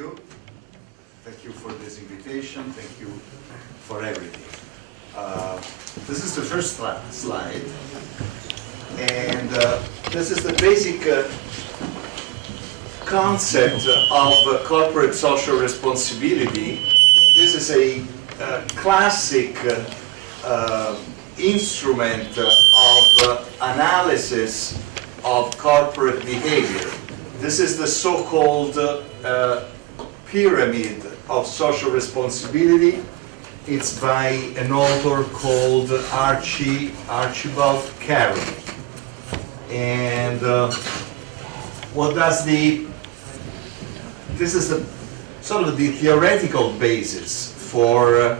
you. Thank you for this invitation. Thank you for everything. This is the first slide. And this is the basic concept of corporate social responsibility. This is a classic instrument of analysis of corporate behavior. This is the so-called pyramid of social responsibility. It's by an author called Archibald Carey. And what does this is the sort of the theoretical basis for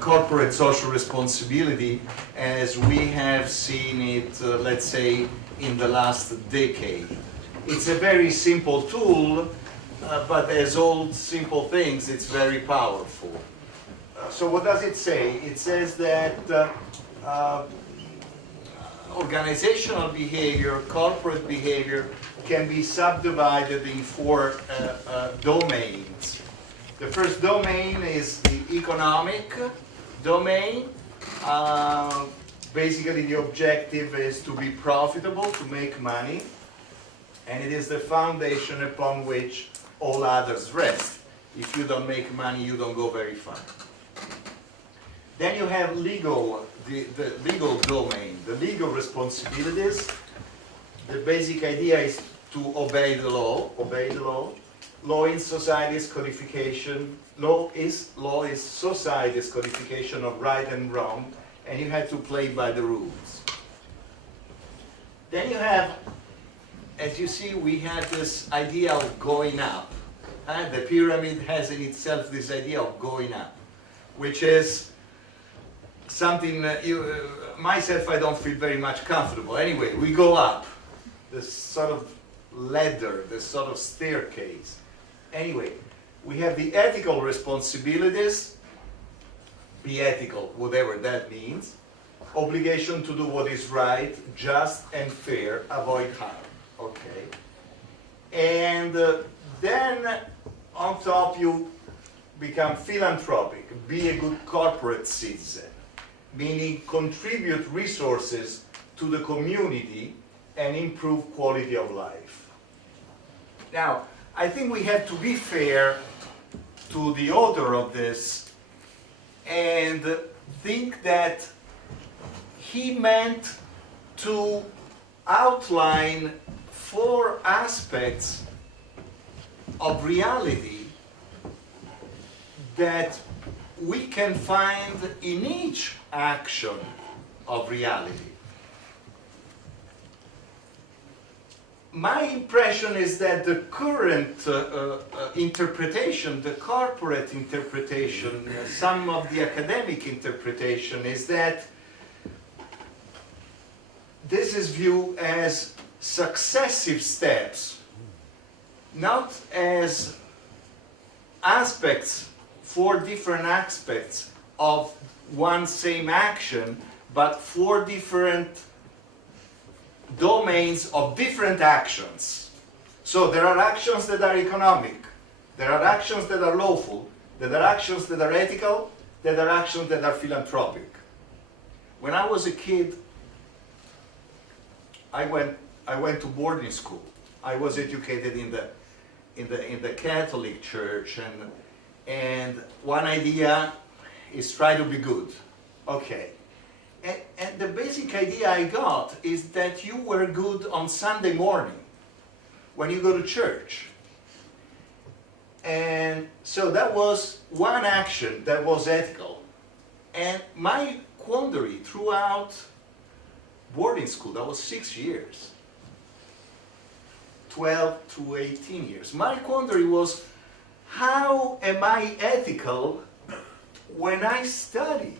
corporate social responsibility as we have seen it, let's say, in the last decade. It's a very simple tool, but as all simple things, it's very powerful. So what does it say? It says that organizational behavior, corporate behavior, can be subdivided in four domains. The first domain is the economic domain. Basically, the objective is to be profitable, to make money, and it is the foundation upon which all others rest. If you don't make money, you don't go very far. Then you have legal, the legal domain, the legal responsibilities. The basic idea is to obey the law. Obey the law. Law in society is codification. Law is society's codification of right and wrong, and you have to play by the rules. Then you have, as you see, we have this idea of going up. The pyramid has in itself this idea of going up, which is something that myself, I don't feel very much comfortable. Anyway, we go up, this sort of ladder, this sort of staircase. Anyway, we have the ethical responsibilities, be ethical, whatever that means, obligation to do what is right, just and fair, avoid harm, okay? And then on top you become philanthropic, be a good corporate citizen, meaning contribute resources to the community and improve quality of life. Now, I think we have to be fair to the author of this and think that he meant to outline four aspects of reality that we can find in each action of reality. My impression is that the current interpretation, the corporate interpretation, some of the academic interpretation is that this is viewed as successive steps, not as aspects, four different aspects of one same action, but four different domains of different actions. So there are actions that are economic, there are actions that are lawful, there are actions that are ethical, there are actions that are philanthropic. When I was a kid, I went to boarding school. I was educated in the Catholic Church, and one idea is try to be good. Okay. And the basic idea I got is that you were good on Sunday morning when you go to church. And so that was one action that was ethical. And my quandary throughout boarding school, that was 6 years, 12 to 18 years. My quandary was, how am I ethical when I study?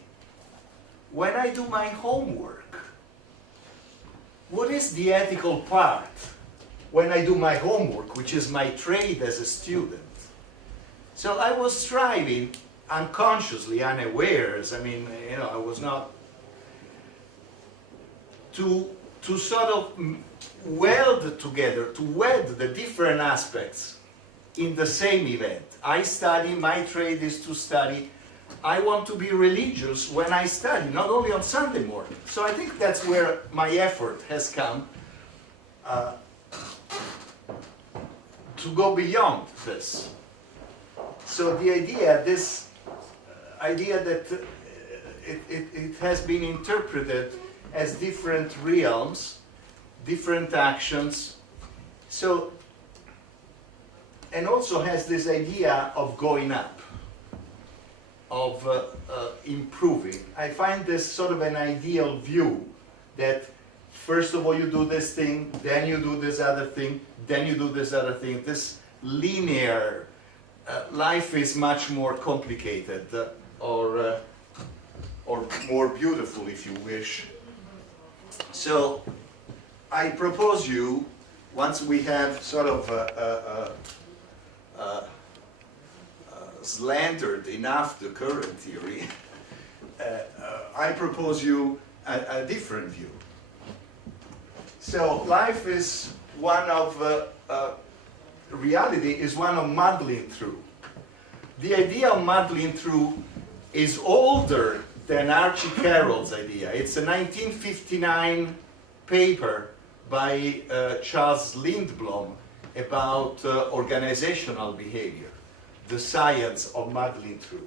When I do my homework? What is the ethical part when I do my homework, which is my trade as a student? So I was striving unconsciously, unawares, I mean, you know, I was not, to sort of weld together, to wed the different aspects in the same event. I study, my trade is to study. I want to be religious when I study, not only on Sunday morning. So I think that's where my effort has come to go beyond this. So the idea, this idea that it has been interpreted as different realms, different actions. So, and also has this idea of going up, of improving. I find this sort of an ideal view that first of all you do this thing, then you do this other thing, then you do this other thing. This linear life is much more complicated, or more beautiful, if you wish. So I propose you, once we have sort of slandered enough the current theory, I propose you a different view. So life is one of, reality is one of muddling through. The idea of muddling through is older than Archie Carroll's idea. It's a 1959 paper by Charles Lindblom about organizational behavior, the science of muddling through.